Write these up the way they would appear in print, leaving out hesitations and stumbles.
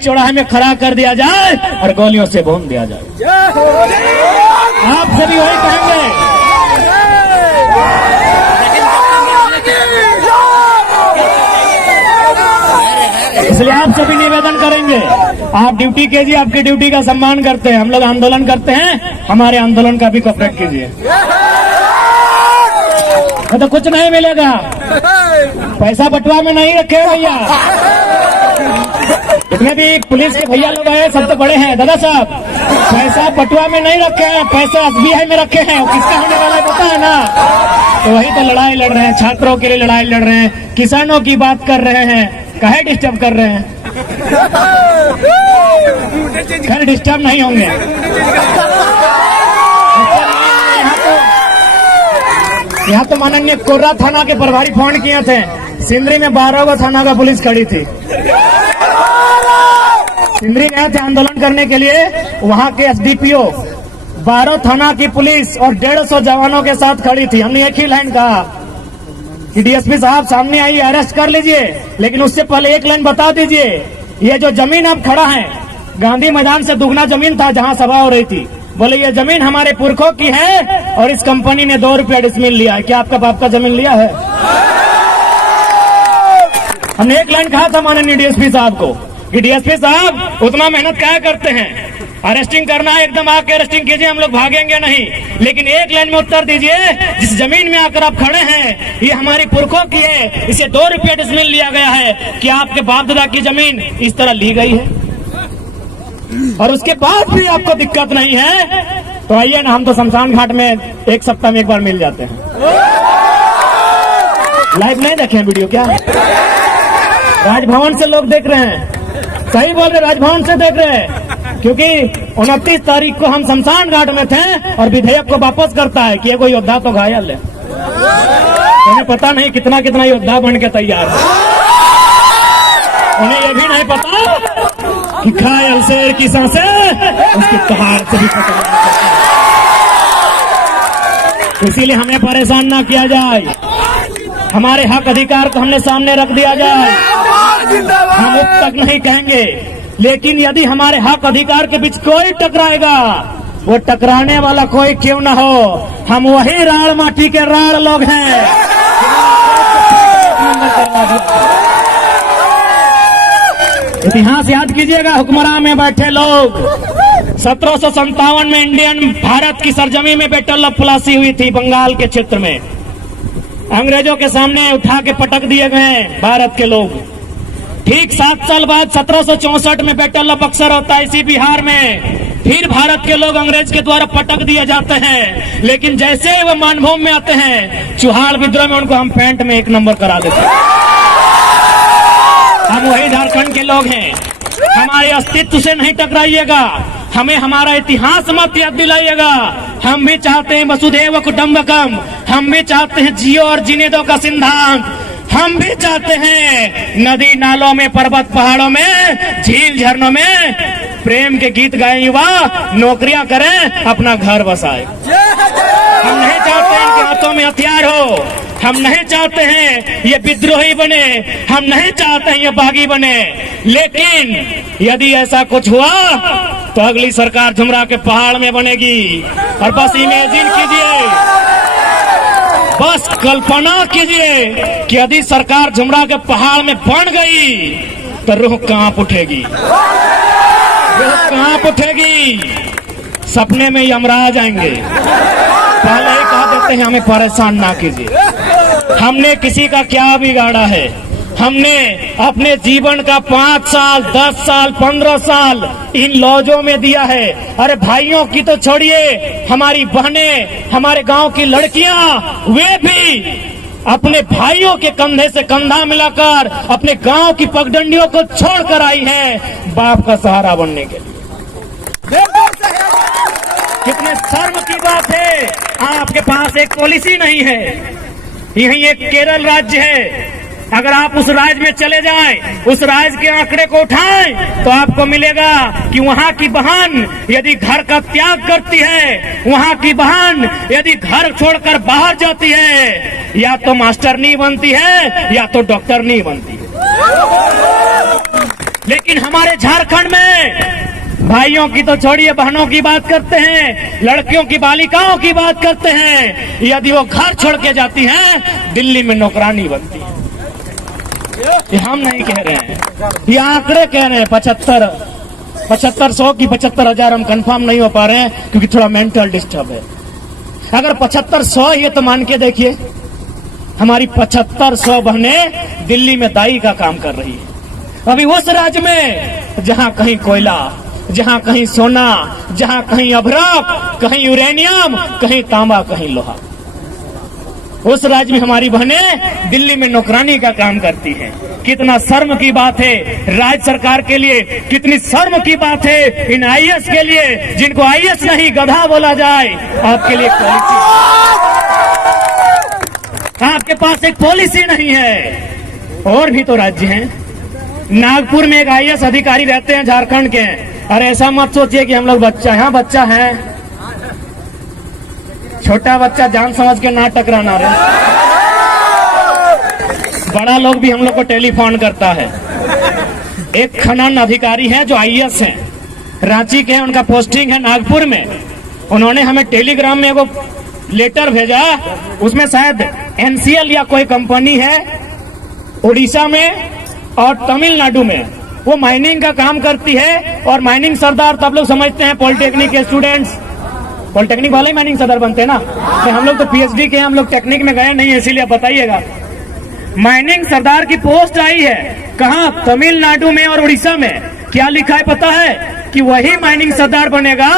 चौराहे में खड़ा कर दिया जाए और गोलियों से भून दिया जाए। आप सभी वही कहेंगे। इसलिए आप सभी निवेदन करेंगे, आप ड्यूटी कीजिए, आपकी ड्यूटी का सम्मान करते हैं। हम लोग आंदोलन करते हैं, हमारे आंदोलन का भी कोऑपरेट कीजिए। तो कुछ नहीं मिलेगा, पैसा बटुआ में नहीं रखे भैया। जितने भी पुलिस के भैया लोग आए सब तो बड़े हैं दादा साहब, पैसा बटुआ में नहीं रखे हैं, पैसा SBI में रखे हैं। किसका होने वाला है पता है ना? तो वही तो लड़ाई लड़ रहे हैं, छात्रों के लिए लड़ाई लड़ रहे हैं, किसानों की बात कर रहे हैं, काहे डिस्टर्ब कर रहे हैं? खैर डिस्टर्ब नहीं होंगे। यहाँ तो माननीय कोर्रा थाना के प्रभारी फोन किए थे, सिंदरी में 12 गो थाना का पुलिस खड़ी थी। सिंदरी गए थे आंदोलन करने के लिए, वहाँ के SDPO 12 थाना की पुलिस और 150 जवानों के साथ खड़ी थी। हमने एक ही लाइन कहा कि DSP साहब सामने आइए, अरेस्ट कर लीजिए, लेकिन उससे पहले एक लाइन बता दीजिए, ये जो जमीन अब खड़ा है गांधी मैदान से दुगना जमीन था जहाँ सभा हो रही थी। बोले ये जमीन हमारे पुरखों की है और इस कंपनी ने 2 रुपया डिसमिल लिया है। क्या आपका बाप का जमीन लिया है? हमने एक लाइन कहा था माननीय DSP साहब को कि DSP साहब उतना मेहनत क्या करते हैं, अरेस्टिंग करना है एकदम आके अरेस्टिंग कीजिए, हम लोग भागेंगे नहीं, लेकिन एक लाइन में उत्तर दीजिए, जिस जमीन में आकर आप खड़े हैं ये हमारी पुरखों की है, इसे 2 रुपया डिसमिल लिया गया है। क्या आपके बाप दादा की जमीन इस तरह ली गई है? और उसके बाद भी आपको दिक्कत नहीं है तो आइए ना, हम तो शमशान घाट में एक सप्ताह में एक बार मिल जाते हैं। लाइव नहीं देखे वीडियो क्या? राजभवन से लोग देख रहे हैं, सही बोल रहे, राजभवन से देख रहे हैं, क्योंकि 29 तारीख को हम शमशान घाट में थे और विधेयक को वापस करता है कि कोई योद्धा तो घायल है। उन्हें पता नहीं कितना कितना योद्धा बन के तैयार है। उन्हें यह भी नहीं पता कि घायल शेर की सांसें उसकी कहार से भी पता। इसीलिए हमें परेशान ना किया जाए, हमारे हक अधिकार को हमने सामने रख दिया जाए। हम अब तक नहीं कहेंगे, लेकिन यदि हमारे हक अधिकार के बीच कोई टकराएगा, वो टकराने वाला कोई क्यों ना हो, हम वही राड़ माटी के राड़ लोग हैं। इतिहास याद कीजिएगा, हुक्मरान में बैठे लोग 1757 में इंडियन भारत की सरजमी में बैटल ऑफ प्लासी हुई थी, बंगाल के क्षेत्र में अंग्रेजों के सामने उठा के पटक दिए गए भारत के लोग। ठीक 7 साल बाद 1764 में बैटल ऑफ बक्सर होता है इसी बिहार में, फिर भारत के लोग अंग्रेज के द्वारा पटक दिए जाते हैं, लेकिन जैसे ही वो मानभूमि में आते हैं चुहाड़ विद्रोह में उनको हम पैंट में 1 नंबर करा देते हैं। हम वही झारखंड के लोग हैं, हमारे अस्तित्व से नहीं टकराइएगा, हमें हमारा इतिहास मत याद दिलाइएगा। हम भी चाहते हैं वसुधैव कुटुंबकम, हम भी चाहते हैं जियो और जीने दो का सिद्धांत, हम भी चाहते हैं नदी नालों में, पर्वत पहाड़ों में, झील झरनों में प्रेम के गीत गाएं युवा, नौकरियां करें, अपना घर बसाए। हम नहीं चाहते हैं इनके हाथों में हथियार हो, हम नहीं चाहते हैं ये विद्रोही बने, हम नहीं चाहते हैं ये बागी बने, लेकिन यदि ऐसा कुछ हुआ तो अगली सरकार झुमरा के पहाड़ में बनेगी। और बस इमेजिन कीजिए, बस कल्पना कीजिए कि यदि सरकार झुमरा के पहाड़ में बन गई तो रूह कांप उठेगी, रूह कांप उठेगी, सपने में यमराज आएंगे। पहले ही कह देते हैं हमें परेशान ना कीजिए, हमने किसी का क्या बिगाड़ा है, हमने अपने जीवन का 5 साल 10 साल 15 साल इन लॉजों में दिया है। अरे भाइयों की तो छोड़िए, हमारी बहनें, हमारे गांव की लड़कियां, वे भी अपने भाइयों के कंधे से कंधा मिलाकर अपने गांव की पगडंडियों को छोड़कर आई है बाप का सहारा बनने के लिए। कितने शर्म की बात है, आपके पास एक पॉलिसी नहीं है। यही एक केरल राज्य है, अगर आप उस राज्य में चले जाएं, उस राज्य के आंकड़े को उठाएं तो आपको मिलेगा कि वहाँ की बहन यदि घर का त्याग करती है, वहाँ की बहन यदि घर छोड़कर बाहर जाती है, या तो मास्टर नहीं बनती है या तो डॉक्टर नहीं बनती है। लेकिन हमारे झारखंड में भाइयों की तो छोड़िए, बहनों की बात करते हैं, लड़कियों की, बालिकाओं की बात करते हैं, यदि वो घर छोड़ के जाती हैं दिल्ली में नौकरानी बनती है। ये हम नहीं कह रहे हैं, ये आंकड़े कह रहे हैं। 7500 की 75,000 हम कंफर्म नहीं हो पा रहे हैं क्योंकि थोड़ा मेंटल डिस्टर्ब है। अगर 7500 ये तो मान के देखिए, हमारी 7500 बहनें दिल्ली में दाई का काम कर रही है। अभी उस राज्य में जहां कहीं कोयला, जहां कहीं सोना, जहां कहीं अभ्रक, कहीं यूरेनियम, कहीं तांबा, कहीं लोहा, उस राज्य में हमारी बहनें दिल्ली में नौकरानी का काम करती हैं। कितना शर्म की बात है राज्य सरकार के लिए, कितनी शर्म की बात है इन आईएएस के लिए, जिनको आईएएस नहीं गधा बोला जाए। आपके लिए पॉलिसी, आपके पास एक पॉलिसी नहीं है। और भी तो राज्य हैं, नागपुर में एक आईएएस अधिकारी रहते हैं झारखंड के। अरे ऐसा मत सोचिए कि हम लोग बच्चा, यहाँ बच्चा है, छोटा बच्चा जान समझ के ना टकराना रहे। बड़ा लोग भी हम लोग को टेलीफोन करता है। एक खनन अधिकारी है जो आईएएस हैं, रांची के हैं, उनका पोस्टिंग है नागपुर में। उन्होंने हमें टेलीग्राम में एगो लेटर भेजा, उसमें शायद एनसीएल या कोई कंपनी है उड़ीसा में और तमिलनाडु में, वो माइनिंग का काम करती है। और माइनिंग सरदार तो आप लोग समझते हैं, पॉलिटेक्निक के स्टूडेंट्स, पॉलिटेक्निक वाले माइनिंग सरदार बनते हैं ना। तो हम लोग तो पीएचडी के हैं, हम लोग टेक्निक में गए नहीं है, इसीलिए बताइएगा। माइनिंग सरदार की पोस्ट आई है, कहां? तमिलनाडु में और उड़ीसा में। क्या लिखा है पता है? कि वही माइनिंग सरदार बनेगा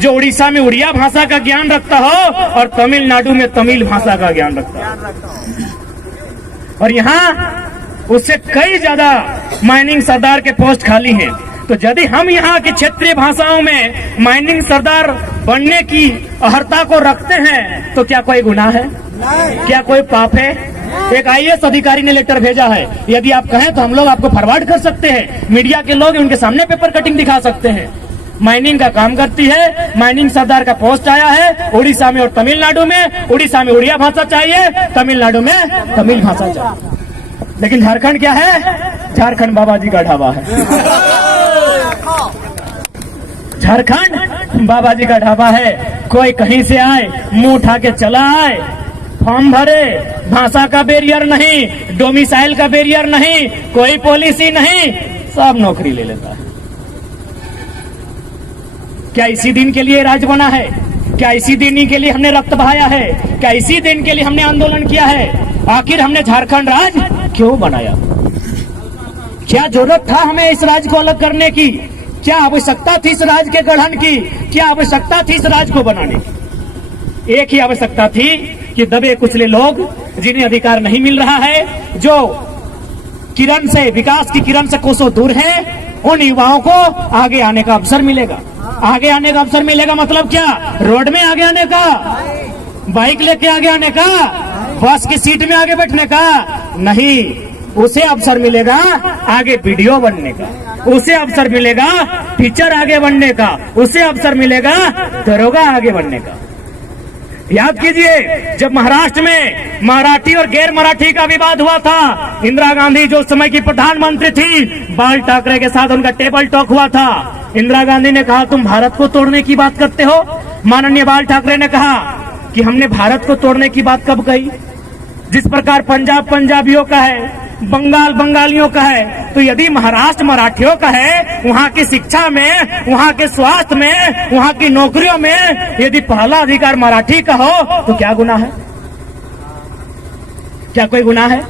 जो उड़ीसा में उड़िया भाषा का ज्ञान रखता हो और तमिलनाडु में तमिल भाषा का ज्ञान रखता हो। और यहाँ उससे कई ज्यादा माइनिंग सरदार के पोस्ट खाली हैं। तो यदि हम यहाँ की क्षेत्रीय भाषाओं में माइनिंग सरदार बनने की अहर्ता को रखते हैं तो क्या कोई गुनाह है? क्या कोई पाप है? एक आईएएस अधिकारी ने लेटर भेजा है, यदि आप कहें तो हम लोग आपको फॉरवर्ड कर सकते हैं। मीडिया के लोग उनके सामने पेपर कटिंग दिखा सकते हैं। माइनिंग का काम करती है, माइनिंग सरदार का पोस्ट आया है उड़ीसा में और तमिलनाडु में। उड़ीसा में उड़िया भाषा चाहिए, तमिलनाडु में तमिल भाषा चाहिए। लेकिन झारखंड क्या है? झारखंड बाबा जी का ढाबा है। झारखंड बाबा जी का ढाबा है। कोई कहीं से आए, मुंह उठा के चला आए, फॉर्म भरे, भाषा का बैरियर नहीं, डोमिसाइल का बैरियर नहीं, कोई पॉलिसी नहीं, सब नौकरी ले लेता है। क्या इसी दिन के लिए राज्य बना है? क्या इसी दिन के लिए हमने रक्त बहाया है? क्या इसी दिन के लिए हमने आंदोलन किया है? आखिर हमने झारखंड राज्य क्यों बनाया? क्या जरूरत था हमें इस राज्य को अलग करने की? क्या आवश्यकता थी इस राज्य के गठन की? क्या आवश्यकता थी इस राज्य को बनाने की? एक ही आवश्यकता थी कि दबे कुचले लोग, जिन्हें अधिकार नहीं मिल रहा है, जो किरण से, विकास की किरण से कोसों दूर हैं, उन युवाओं को आगे आने का अवसर मिलेगा। आगे आने का अवसर मिलेगा मतलब क्या? रोड में आगे आने का, बाइक लेके आगे आने का, बस की सीट में आगे बैठने का नहीं। उसे अवसर मिलेगा आगे वीडियो बनने का, उसे अवसर मिलेगा टीचर आगे बनने का, उसे अवसर मिलेगा दरोगा आगे बनने का। याद कीजिए, जब महाराष्ट्र में मराठी और गैर मराठी का विवाद हुआ था, इंदिरा गांधी जो उस समय की प्रधानमंत्री थी, बाल ठाकरे के साथ उनका टेबल टॉक हुआ था। इंदिरा गांधी ने कहा, तुम भारत को तोड़ने की बात करते हो? माननीय बाल ठाकरे ने कहा कि हमने भारत को तोड़ने की बात कब कही? जिस प्रकार पंजाब पंजाबियों का है, बंगाल बंगालियों का है, तो यदि महाराष्ट्र मराठियों का है, वहाँ की शिक्षा में, वहाँ के स्वास्थ्य में, वहाँ की नौकरियों में यदि पहला अधिकार मराठी का हो तो क्या गुनाह है? क्या कोई गुनाह है?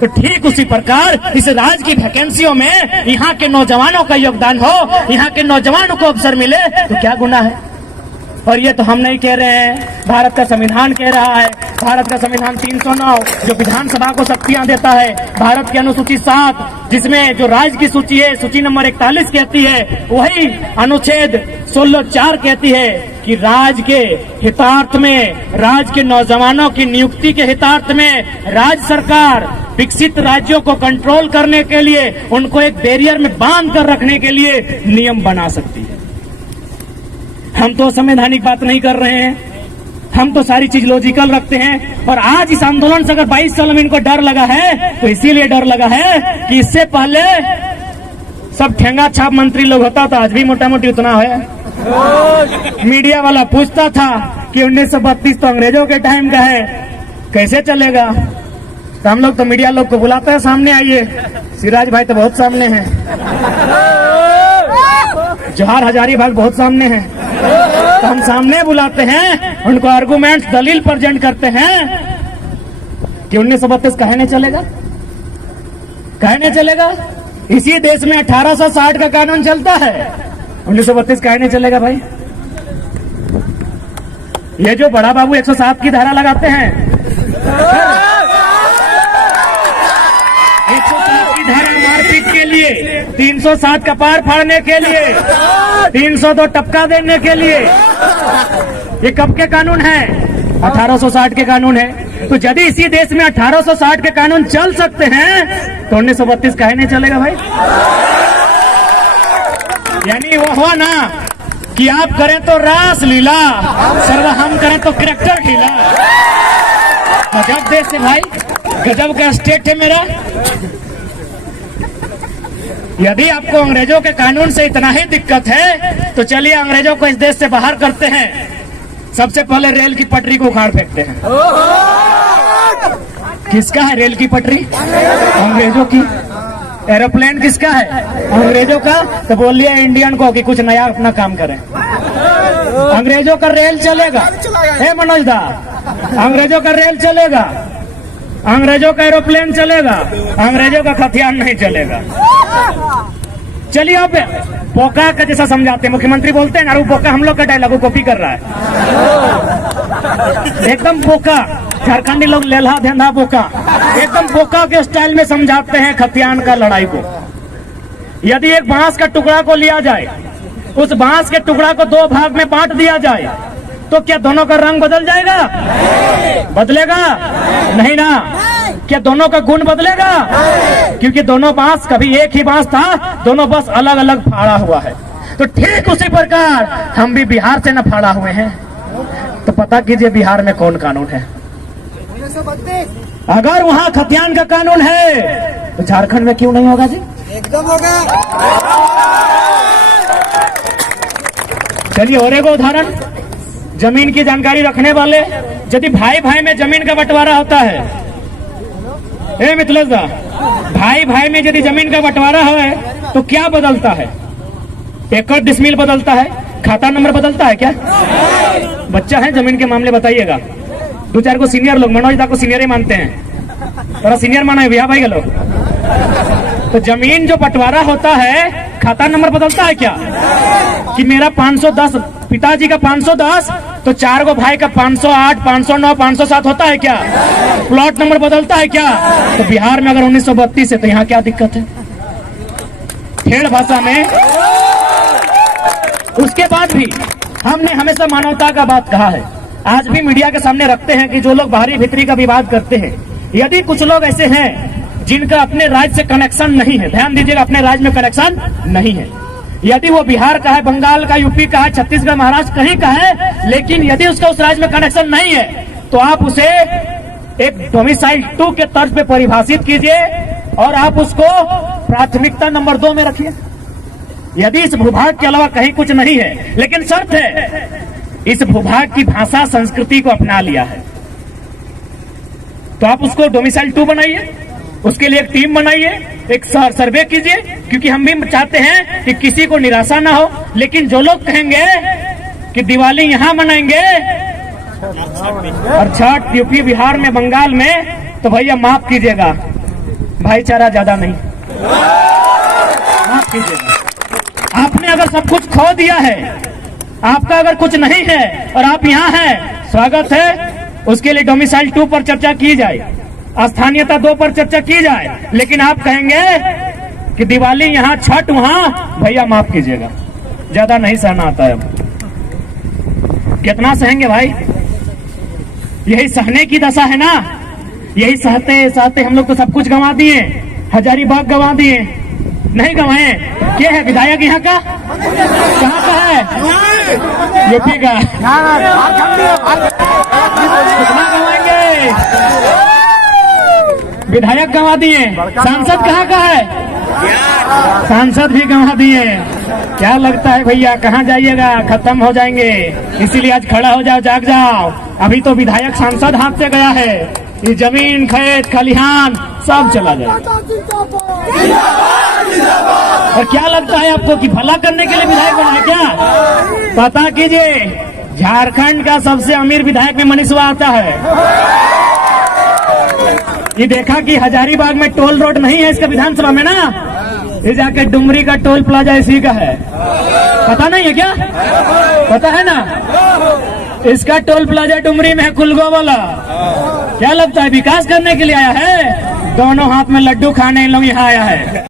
तो ठीक उसी प्रकार इस राज्य की वैकेंसियों में यहाँ के नौजवानों का योगदान हो, यहाँ के नौजवानों को अवसर मिले तो क्या गुनाह है? और ये तो हम नहीं कह रहे हैं, भारत का संविधान कह रहा है। भारत का संविधान 309 जो विधानसभा को शक्तियां देता है, भारत की अनुसूची 7 जिसमें जो राज्य की सूची है, सूची नंबर 41 कहती है, वही अनुच्छेद 16(4) कहती है कि राज्य के हितार्थ में, राज्य के नौजवानों की नियुक्ति के हितार्थ में राज्य सरकार विकसित राज्यों को कंट्रोल करने के लिए, उनको एक बैरियर में बांध कर रखने के लिए नियम बना सकती है। हम तो संवैधानिक बात नहीं कर रहे हैं, हम तो सारी चीज लॉजिकल रखते हैं। और आज इस आंदोलन से अगर 22 साल में इनको डर लगा है तो इसीलिए डर लगा है कि इससे पहले सब ठेंगा छाप मंत्री लोग होता तो आज भी मोटा मोटी उतना है। मीडिया वाला पूछता था कि 1932 तो अंग्रेजों के टाइम का है, कैसे चलेगा? तो हम लोग तो मीडिया लोग को बुलाते हैं, सामने आइए। सिराज भाई तो बहुत सामने हैं, जोहार हजारीबाग बहुत सामने हैं, तो हम सामने बुलाते हैं, उनको आर्गुमेंट्स दलील प्रेजेंट करते हैं कि 1932 कहे नहीं चलेगा, कहे नहीं चलेगा। इसी देश में 1860 का कानून चलता है, 1932 कहे नहीं चलेगा भाई। ये जो बड़ा बाबू 107 की धारा लगाते हैं, 107 की धारा मारपीट के लिए, 307 का पार फाड़ने के लिए, 302 टपका देने के लिए, ये कब के कानून है? 1860 के कानून है। तो यदि इसी देश में 1860 के कानून चल सकते हैं तो 1932 काहे नहीं चलेगा भाई? यानी वो हुआ ना कि आप करें तो रास लीला, सर्व हम करें तो कैरेक्टर ढीला। गजब देश है भाई, गजब का स्टेट है मेरा। यदि आपको अंग्रेजों के कानून से इतना ही दिक्कत है तो चलिए अंग्रेजों को इस देश से बाहर करते हैं। सबसे पहले रेल की पटरी को उखाड़ फेंकते हैं। किसका है रेल की पटरी? अंग्रेजों की। एरोप्लेन किसका है? अंग्रेजों का। तो बोलिए इंडियन को कि कुछ नया अपना काम करें। अंग्रेजों का रेल चलेगा, हे मनोज दा, अंग्रेजों का रेल चलेगा, अंग्रेजों का एरोप्लेन चलेगा, अंग्रेजों का हथियार नहीं चलेगा। चलिए आप पोका का जैसा समझाते हैं, मुख्यमंत्री बोलते हैं ना, वो पोका हम लोग का डायलॉग कॉपी कर रहा है, एकदम पोका। झारखंडी लोग लेल्हा धेंधा पोका, एकदम पोका के स्टाइल में समझाते हैं खतियान का लड़ाई को। यदि एक बांस का टुकड़ा को लिया जाए, उस बांस के टुकड़ा को दो भाग में बांट दिया जाए, तो क्या दोनों का रंग बदल जाएगा? बदलेगा नहीं ना। क्या दोनों का गुण बदलेगा? क्योंकि दोनों बांस कभी एक ही बांस था, दोनों बस अलग अलग फाड़ा हुआ है। तो ठीक उसी प्रकार हम भी बिहार से न फाड़ा हुए हैं। तो पता कीजिए बिहार में कौन कानून है। अगर वहां खतियान का कानून है तो झारखंड में क्यों नहीं होगा जी? एकदम होगा। चलिए और एक उदाहरण, जमीन की जानकारी रखने वाले, यदि भाई भाई में जमीन का बंटवारा होता है, ए मिथिलेश दा, भाई भाई में यदि जमीन का बंटवारा है तो क्या बदलता है? एकड़ डिसमिल बदलता है, खाता नंबर बदलता है क्या? बच्चा है जमीन के मामले बताइएगा। दो चार को सीनियर लोग, मनोज दा को सीनियर ही मानते हैं, थोड़ा सीनियर माना है भैया भाई के लोग। तो जमीन जो बंटवारा होता है, खाता नंबर बदलता है क्या? कि मेरा 510, पिताजी का 510, तो चार को भाई का 508, 509, 507 होता है क्या? प्लॉट नंबर बदलता है क्या? तो बिहार में अगर 1932 है तो यहाँ क्या दिक्कत है? ठेठ भाषा में। उसके बाद भी हमने हमेशा मानवता का बात कहा है, आज भी मीडिया के सामने रखते हैं कि जो लोग बाहरी भीतरी का विवाद करते हैं, यदि कुछ लोग ऐसे हैं जिनका अपने राज्य से कनेक्शन नहीं है, ध्यान दीजिएगा, अपने राज्य में कनेक्शन नहीं है, यदि वो बिहार का है, बंगाल का, यूपी का है, छत्तीसगढ़, महाराष्ट्र कहीं का है, लेकिन यदि उसका उस राज्य में कनेक्शन नहीं है तो आप उसे एक डोमिसाइल 2 के तर्ज पे परिभाषित कीजिए और आप उसको प्राथमिकता नंबर 2 में रखिए। यदि इस भूभाग के अलावा कहीं कुछ नहीं है, लेकिन शर्त है इस भूभाग की भाषा संस्कृति को अपना लिया है, तो आप उसको डोमिसाइल 2 बनाइए, उसके लिए एक टीम बनाइए, एक सर्वे कीजिए, क्योंकि हम भी चाहते हैं कि किसी को निराशा ना हो। लेकिन जो लोग कहेंगे कि दिवाली यहां मनाएंगे और छठ यूपी, बिहार में, बंगाल में, तो भैया माफ कीजिएगा, भाईचारा ज्यादा नहीं, माफ कीजिएगा। आपने अगर सब कुछ खो दिया है, आपका अगर कुछ नहीं है और आप यहाँ हैं, स्वागत है, उसके लिए डोमिसाइल 2 पर चर्चा की जाए, स्थानीयता 2 पर चर्चा की जाए। लेकिन आप कहेंगे कि दिवाली यहाँ, छठ वहां, भैया माफ कीजिएगा, ज्यादा नहीं सहना आता है। अब कितना सहेंगे भाई? यही सहने की दशा है ना। यही सहते सहते हम लोग तो सब कुछ गंवा दिए, हजारीबाग गंवा दिए, नहीं गंवाए। क्या है विधायक यहाँ का? कहाँ का है? यूपी का। कितना गंवाएंगे? विधायक गंवा दिए। सांसद कहाँ का है? सांसद भी गंवा दिए। क्या लगता है भैया कहाँ जाइएगा, खत्म हो जाएंगे। इसीलिए आज खड़ा हो जाओ, जाग जाओ। अभी तो विधायक सांसद हाथ से गया है, ये जमीन खेत खलिहान सब चला जाए। और क्या लगता है आपको कि भला करने के लिए विधायक बना है क्या? पता कीजिए, झारखंड का सबसे अमीर विधायक में मनीषवा आता है। ये देखा कि हजारीबाग में टोल रोड नहीं है इसका विधानसभा में ना, ये जाके डुमरी का टोल प्लाजा इसी का है। पता नहीं है क्या? पता है ना, इसका टोल प्लाजा डुमरी में है, खुलगो वाला। क्या लगता है विकास करने के लिए आया है? दोनों हाथ में लड्डू खाने इन लोग यहाँ आया है।